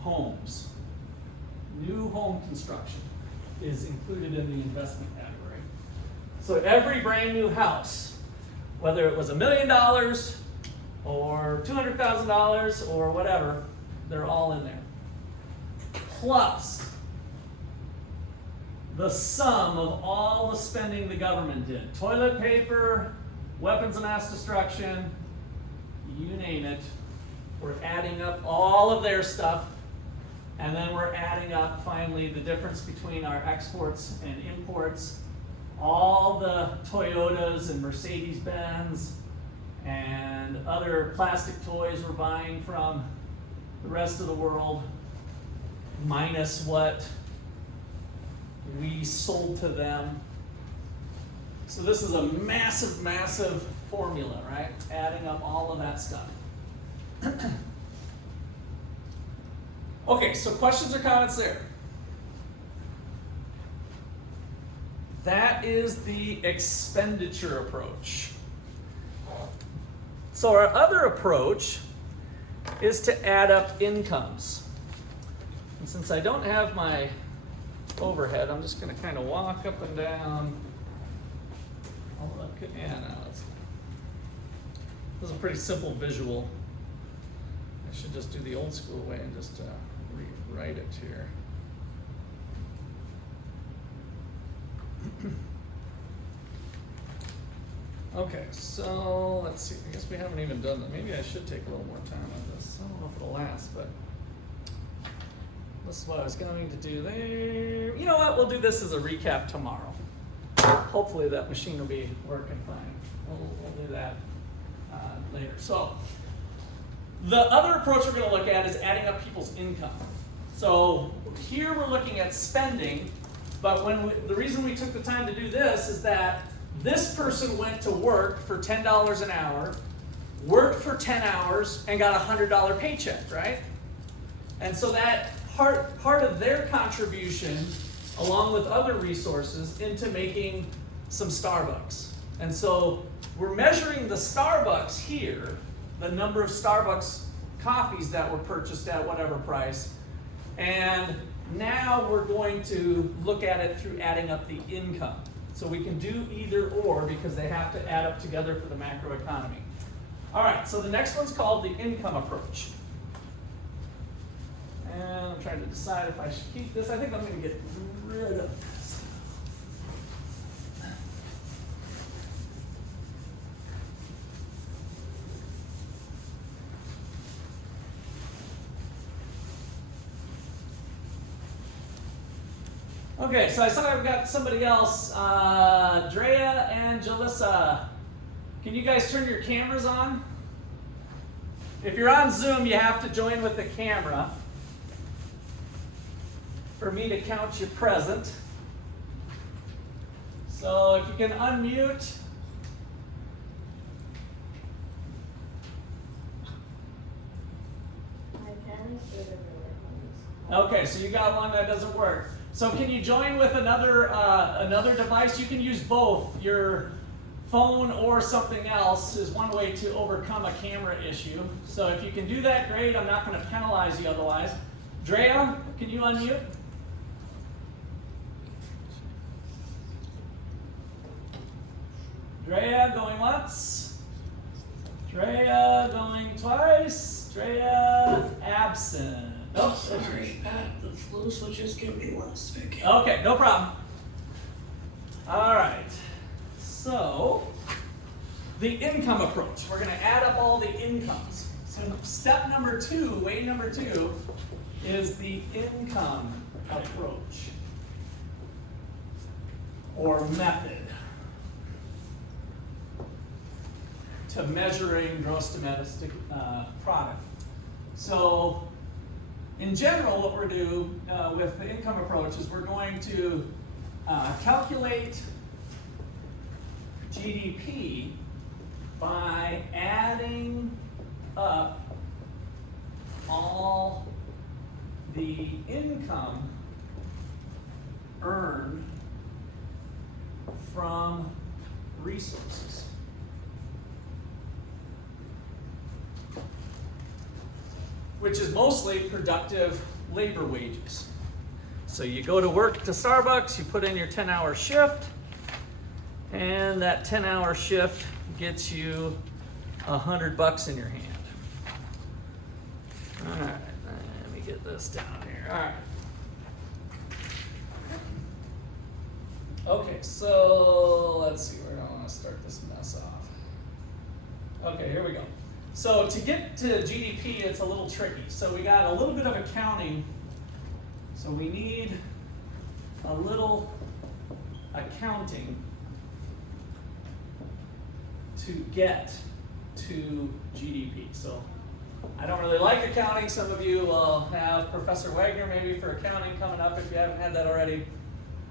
homes. New home construction is included in the investment category. So every brand new house, whether it was $1 million or $200,000 or whatever, they're all in there. Plus the sum of all the spending the government did. Toilet paper, weapons of mass destruction, you name it. We're adding up all of their stuff, and then we're adding up finally the difference between our exports and imports, all the Toyotas and Mercedes-Benz and other plastic toys we're buying from the rest of the world, minus what we sold to them. So this is a massive, massive formula, right? Adding up all of that stuff. Okay, so questions or comments there? That is the expenditure approach. So our other approach is to add up incomes. And since I don't have my overhead, I'm just going to kind of walk up and down. I'll look, yeah, no, this is a pretty simple visual. I should just do the old school way and just rewrite it here. Okay, so let's see. I guess we haven't even done that. Maybe I should take a little more time on this. I don't know if it'll last, but this is what I was going to do there. You know what? We'll do this as a recap tomorrow. Hopefully that machine will be working fine. We'll do that later. So the other approach we're going to look at is adding up people's income. So here we're looking at spending, but the reason we took the time to do this is that this person went to work for $10 an hour, worked for 10 hours, and got a $100 paycheck, right? And so that part of their contribution, along with other resources, into making some Starbucks. And so we're measuring the Starbucks here, the number of Starbucks coffees that were purchased at whatever price, and now we're going to look at it through adding up the income. So we can do either or because they have to add up together for the macroeconomy. All right, so the next one's called the income approach. And I'm trying to decide if I should keep this. I think I'm going to get rid of this. Okay, so I saw I've got somebody else, Drea and Jalissa. Can you guys turn your cameras on? If you're on Zoom, you have to join with the camera for me to count you present. So if you can unmute. Okay, so you got one that doesn't work. So can you join with another device? You can use both. Your phone or something else is one way to overcome a camera issue. So if you can do that, great. I'm not going to penalize you otherwise. Drea, can you unmute? Drea going once. Drea going twice. Drea absent. Oh, sorry, the flu, so just give me 1 second. Okay, no problem. All right, so the income approach. We're going to add up all the incomes. So step number 2, way number 2, is the income approach or method. to measuring gross domestic product. So in general, what we're doing with the income approach is we're going to calculate GDP by adding up all the income earned from resources. Which is mostly productive labor wages. So you go to work to Starbucks, you put in your 10-hour shift, and that 10-hour shift gets you $100 in your hand. All right, let me get this down here. All right. Okay, so let's see, where do I want to start this mess off? Okay, here we go. So to get to GDP, it's a little tricky. So we got a little bit of accounting. So we need a little accounting to get to GDP. So I don't really like accounting. Some of you will have Professor Wagner maybe for accounting coming up if you haven't had that already.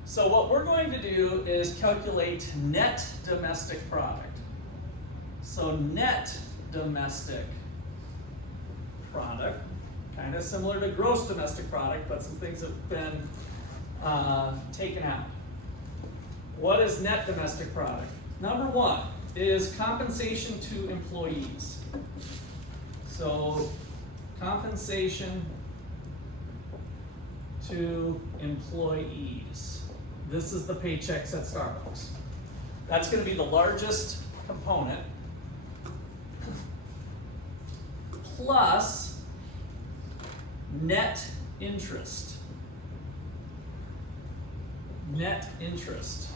So what we're going to do is calculate net domestic product. So net domestic product, kind of similar to gross domestic product, but some things have been taken out. What is net domestic product? Number one is compensation to employees. So compensation to employees. This is the paychecks at Starbucks. That's going to be the largest component. Plus net interest. Net interest.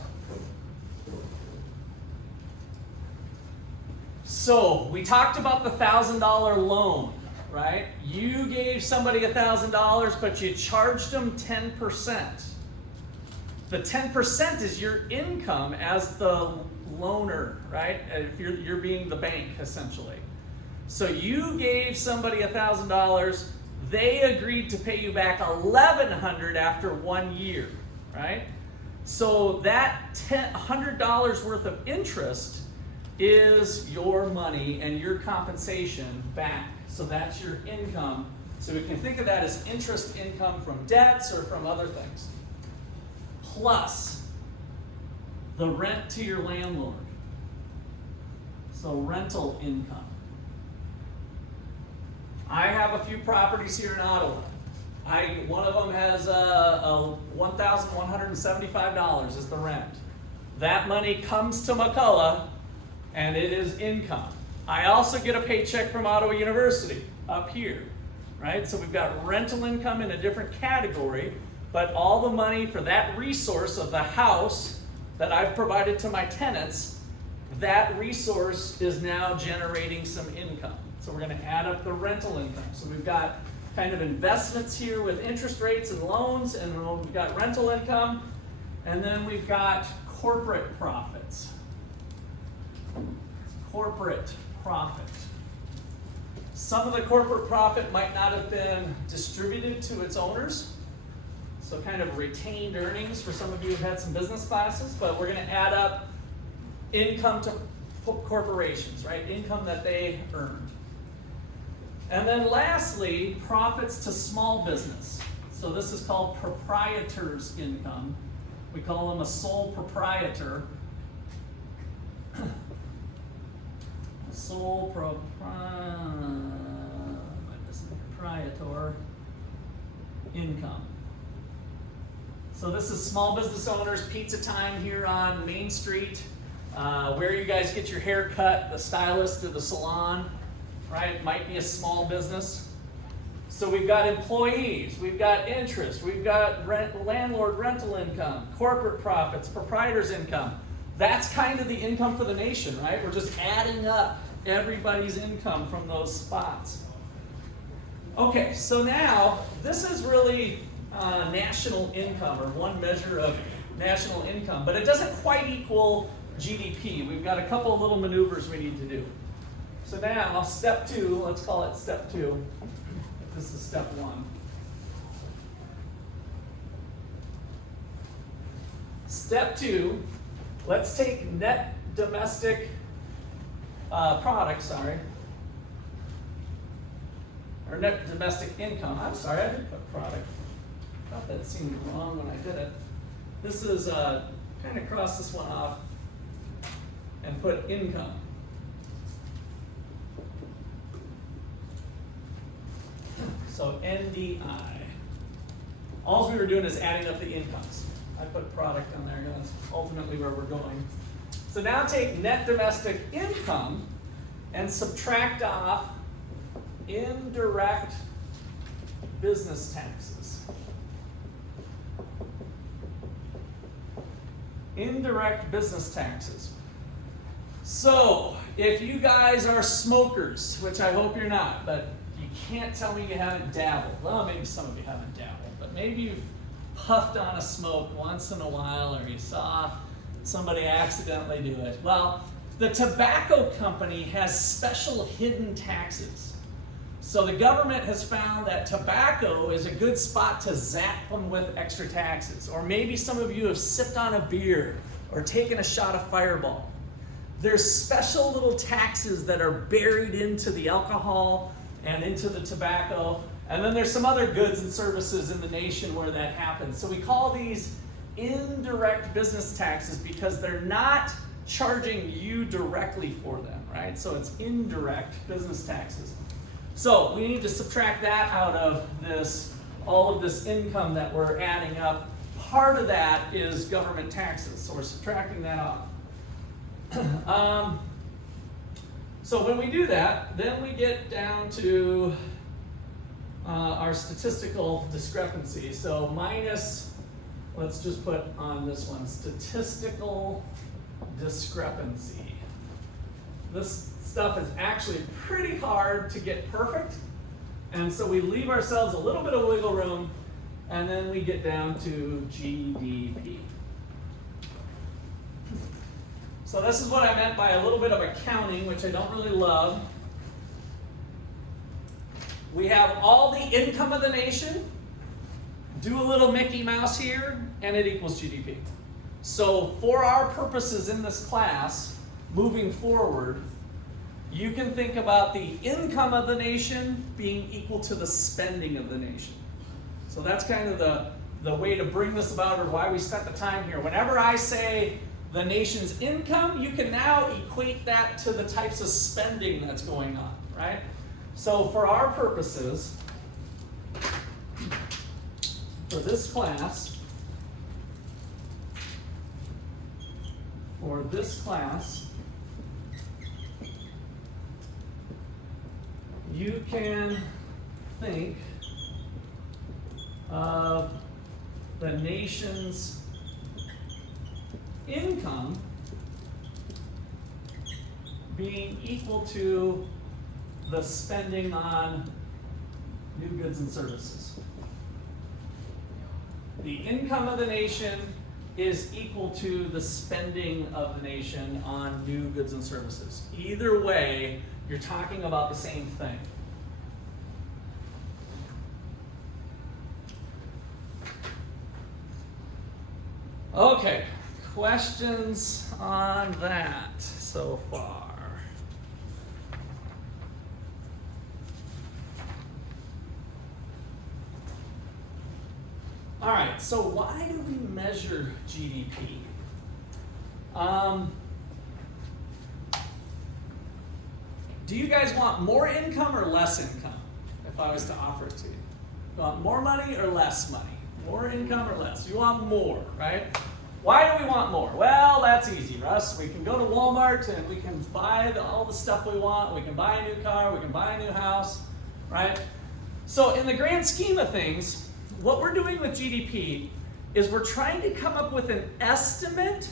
So we talked about the $1,000 loan, right? You gave somebody $1,000, but you charged them 10%. The 10% is your income as the loaner, right? If you're being the bank, essentially. So you gave somebody $1,000, they agreed to pay you back $1,100 after 1 year, right? So that $100 worth of interest is your money and your compensation back. So that's your income. So we can think of that as interest income from debts or from other things. Plus the rent to your landlord. So rental income. I have a few properties here in Ottawa. One of them has $1,175 is the rent. That money comes to McCullough and it is income. I also get a paycheck from Ottawa University up here, right? So we've got rental income in a different category, but all the money for that resource of the house that I've provided to my tenants, that resource is now generating some income. So we're going to add up the rental income. So we've got kind of investments here with interest rates and loans, and we've got rental income, and then we've got corporate profits. Corporate profit. Some of the corporate profit might not have been distributed to its owners, so kind of retained earnings for some of you who've had some business classes, but we're going to add up income to corporations, right? Income that they earned. And then lastly, profits to small business. So this is called proprietor's income. We call them a sole proprietor. Proprietor income. So this is small business owners, pizza time here on Main Street, where you guys get your hair cut, the stylist or the salon, right? Might be a small business. So we've got employees, we've got interest, we've got landlord rental income, corporate profits, proprietor's income. That's kind of the income for the nation, right? We're just adding up everybody's income from those spots. Okay, so now this is really national income, or one measure of national income, but it doesn't quite equal GDP. We've got a couple of little maneuvers we need to do. So now, step 2, let's call it step 2. This is step 1. Step 2, let's take net domestic product, or net domestic income. I'm sorry, I did put product. I thought that seemed wrong when I did it. This is, kind of cross this one off and put income. So NDI. All we were doing is adding up the incomes. I put product on there, that's ultimately where we're going. So now take net domestic income and subtract off indirect business taxes. Indirect business taxes. So, if you guys are smokers, which I hope you're not, but you can't tell me you haven't dabbled. Well, maybe some of you haven't dabbled, but maybe you've puffed on a smoke once in a while, or you saw somebody accidentally do it. Well, the tobacco company has special hidden taxes. So the government has found that tobacco is a good spot to zap them with extra taxes. Or maybe some of you have sipped on a beer or taken a shot of Fireball. There's special little taxes that are buried into the alcohol and into the tobacco. And then there's some other goods and services in the nation where that happens. So we call these indirect business taxes because they're not charging you directly for them, right? So it's indirect business taxes. So we need to subtract that out of this, all of this income that we're adding up. Part of that is government taxes, so we're subtracting that off. So when we do that, then we get down to our statistical discrepancy. So minus, let's just put on this one, statistical discrepancy. This stuff is actually pretty hard to get perfect, and so we leave ourselves a little bit of wiggle room, and then we get down to GDP. So this is what I meant by a little bit of accounting, which I don't really love. We have all the income of the nation, do a little Mickey Mouse here, and it equals GDP. So for our purposes in this class, moving forward, you can think about the income of the nation being equal to the spending of the nation. So that's kind of the way to bring this about, or why we spent the time here. Whenever I say the nation's income, you can now equate that to the types of spending that's going on, right? So for our purposes, for this class, you can think of the nation's income being equal to the spending on new goods and services. The income of the nation is equal to the spending of the nation on new goods and services. Either way, you're talking about the same thing. Okay, questions on that so far? All right, so why do we measure GDP? Do you guys want more income or less income, if I was to offer it to you? You want more money or less money? More income or less? You want more, right? Why do we want more? Well, that's easy, Russ. We can go to Walmart and we can buy all the stuff we want. We can buy a new car, we can buy a new house, right? So in the grand scheme of things, what we're doing with GDP is we're trying to come up with an estimate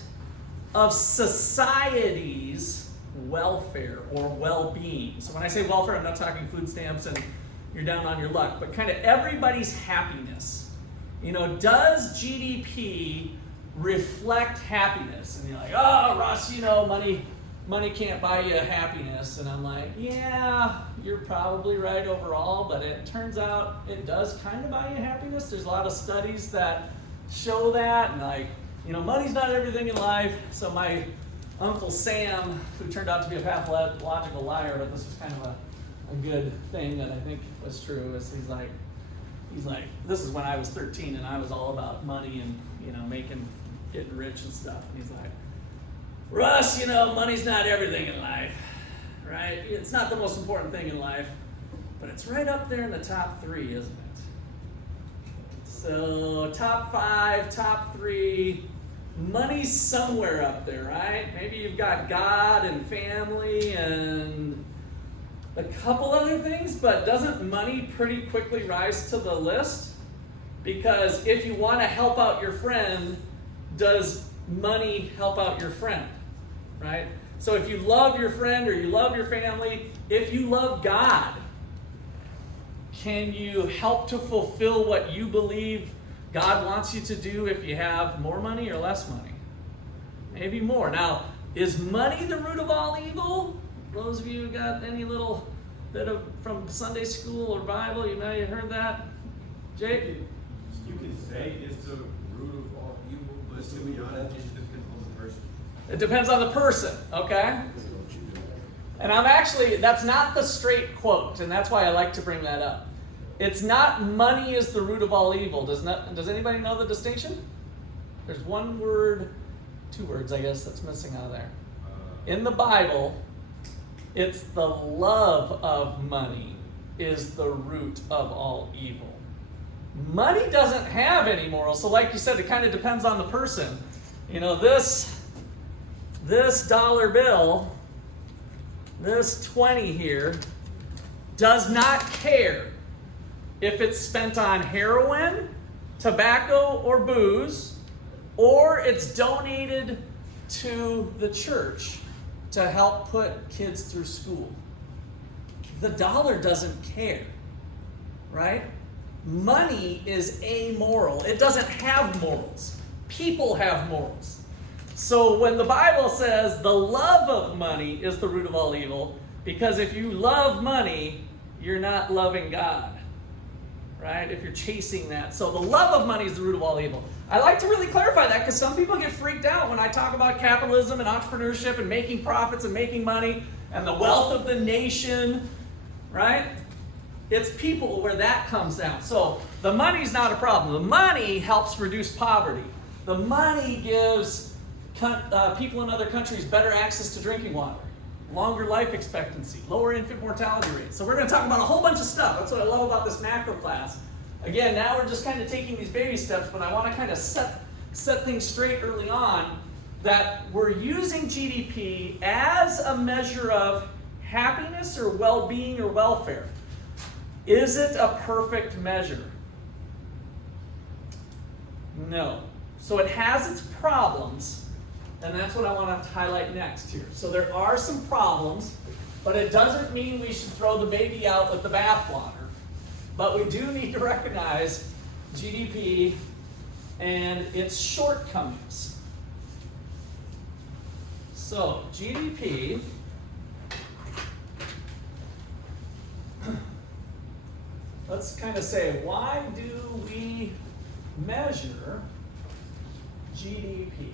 of society's welfare or well-being. So when I say welfare, I'm not talking food stamps and you're down on your luck, but kind of everybody's happiness. You know, does GDP reflect happiness? And you're like, oh, Russ, you know, money money can't buy you happiness. And I'm like, yeah, you're probably right overall, but it turns out it does kind of buy you happiness. There's a lot of studies that show that, and like, you know, money's not everything in life. So my Uncle Sam, who turned out to be a pathological liar, but this is kind of a good thing that I think was true, is he's like, this is when I was 13 and I was all about money and, you know, getting rich and stuff. And he's like, Russ, you know, money's not everything in life, right? It's not the most important thing in life, but it's right up there in the top 3, isn't it? So top 5, top 3, money's somewhere up there, right? Maybe you've got God and family and a couple other things, but doesn't money pretty quickly rise to the list? Because if you want to help out your friend, does money help out your friend, right? So if you love your friend or you love your family, if you love God, can you help to fulfill what you believe God wants you to do if you have more money or less money? Maybe more. Now, is money the root of all evil? Those of you who got any little bit of from Sunday school or Bible, you know, you heard that? Jake? You can say it's the root of all evil, but to be honest, it just depends on the person. It depends on the person, okay? And that's not the straight quote, and that's why I like to bring that up. It's not money is the root of all evil. Does anybody know the distinction? There's one word, 2 words, I guess, that's missing out of there. In the Bible, it's the love of money is the root of all evil. Money doesn't have any morals. So like you said, it kind of depends on the person. You know, this dollar bill, this 20 here, does not care if it's spent on heroin, tobacco, or booze, or it's donated to the church to help put kids through school. The dollar doesn't care, right? Money is amoral. It doesn't have morals. People have morals. So when the Bible says the love of money is the root of all evil, because if you love money, you're not loving God, right? If you're chasing that. So the love of money is the root of all evil. I like to really clarify that because some people get freaked out when I talk about capitalism and entrepreneurship and making profits and making money and the wealth of the nation, right? It's people where that comes down. So the money's not a problem. The money helps reduce poverty. The money gives people in other countries better access to drinking water, longer life expectancy, lower infant mortality rates. So we're going to talk about a whole bunch of stuff. That's what I love about this macro class. Again, now we're just kind of taking these baby steps, but I want to kind of set things straight early on that we're using GDP as a measure of happiness or well-being or welfare. Is it a perfect measure? No. So it has its problems, and that's what I want to highlight next here. So there are some problems, but it doesn't mean we should throw the baby out with the bathwater. But we do need to recognize GDP and its shortcomings. So GDP, let's kind of say, why do we measure GDP?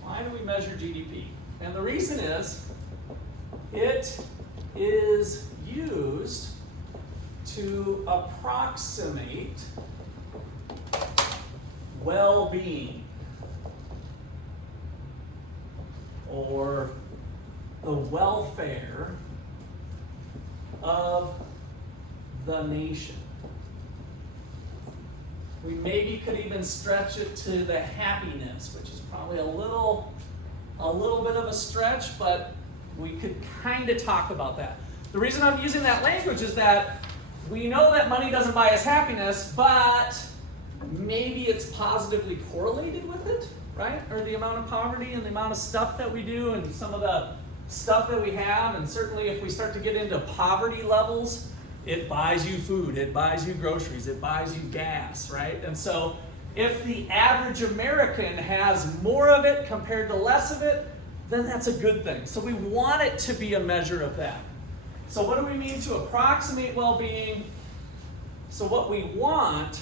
Why do we measure GDP? And the reason is, it is used to approximate well-being or the welfare of the nation. We maybe could even stretch it to the happiness, which is probably a little bit of a stretch, but we could kind of talk about that. The reason I'm using that language is that we know that money doesn't buy us happiness, but maybe it's positively correlated with it, right? Or the amount of poverty and the amount of stuff that we do and some of the stuff that we have. And certainly if we start to get into poverty levels, it buys you food, it buys you groceries, it buys you gas, right? And so if the average American has more of it compared to less of it, then that's a good thing. So we want it to be a measure of that. So what do we mean to approximate well-being? So what we want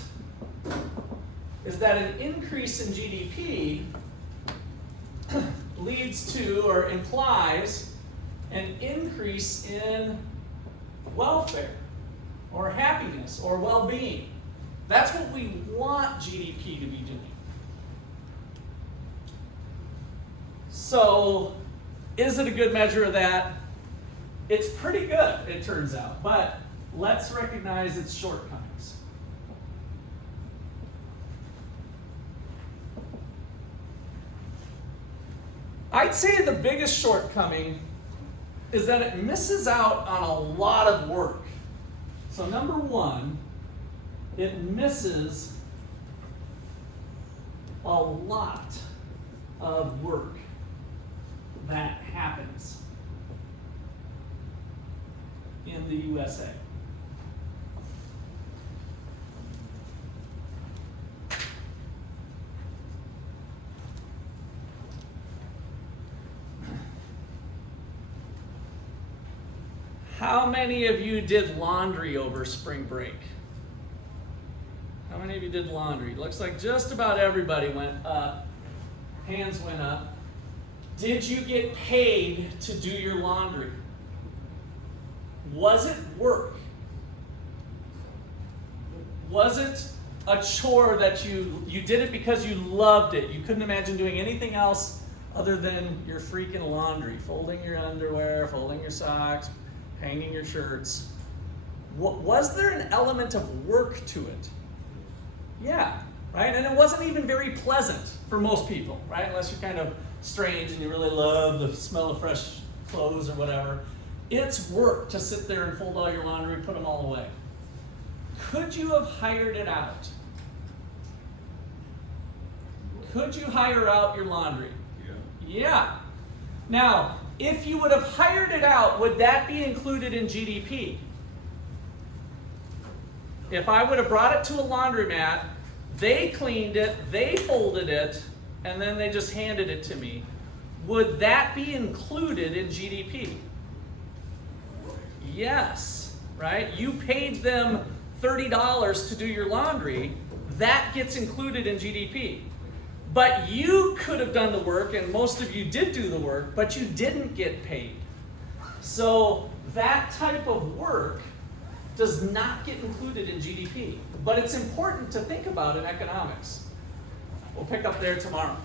is that an increase in GDP leads to or implies an increase in welfare or happiness or well-being. That's what we want GDP to be doing. So, is it a good measure of that? It's pretty good, it turns out, but let's recognize its shortcomings. I'd say the biggest shortcoming is that it misses out on a lot of work. So number one, it misses a lot of work that happens in the USA. How many of you did laundry over spring break? How many of you did laundry? Looks like just about everybody went up. Hands went up. Did you get paid to do your laundry? Was it work? Was it a chore that you did it because you loved it? You couldn't imagine doing anything else other than your freaking laundry, folding your underwear, folding your socks, hanging your shirts. Was there an element of work to it? Yeah, right? And it wasn't even very pleasant for most people, right? Unless you're kind of strange and you really love the smell of fresh clothes or whatever. It's work to sit there and fold all your laundry and put them all away. Could you have hired it out? Could you hire out your laundry? Yeah. Now, if you would have hired it out, would that be included in GDP? If I would have brought it to a laundromat, they cleaned it, they folded it, and then they just handed it to me, would that be included in GDP? Yes, right? You paid them $30 to do your laundry, that gets included in GDP. But you could have done the work, and most of you did do the work, but you didn't get paid. So that type of work does not get included in GDP. But it's important to think about in economics. We'll pick up there tomorrow.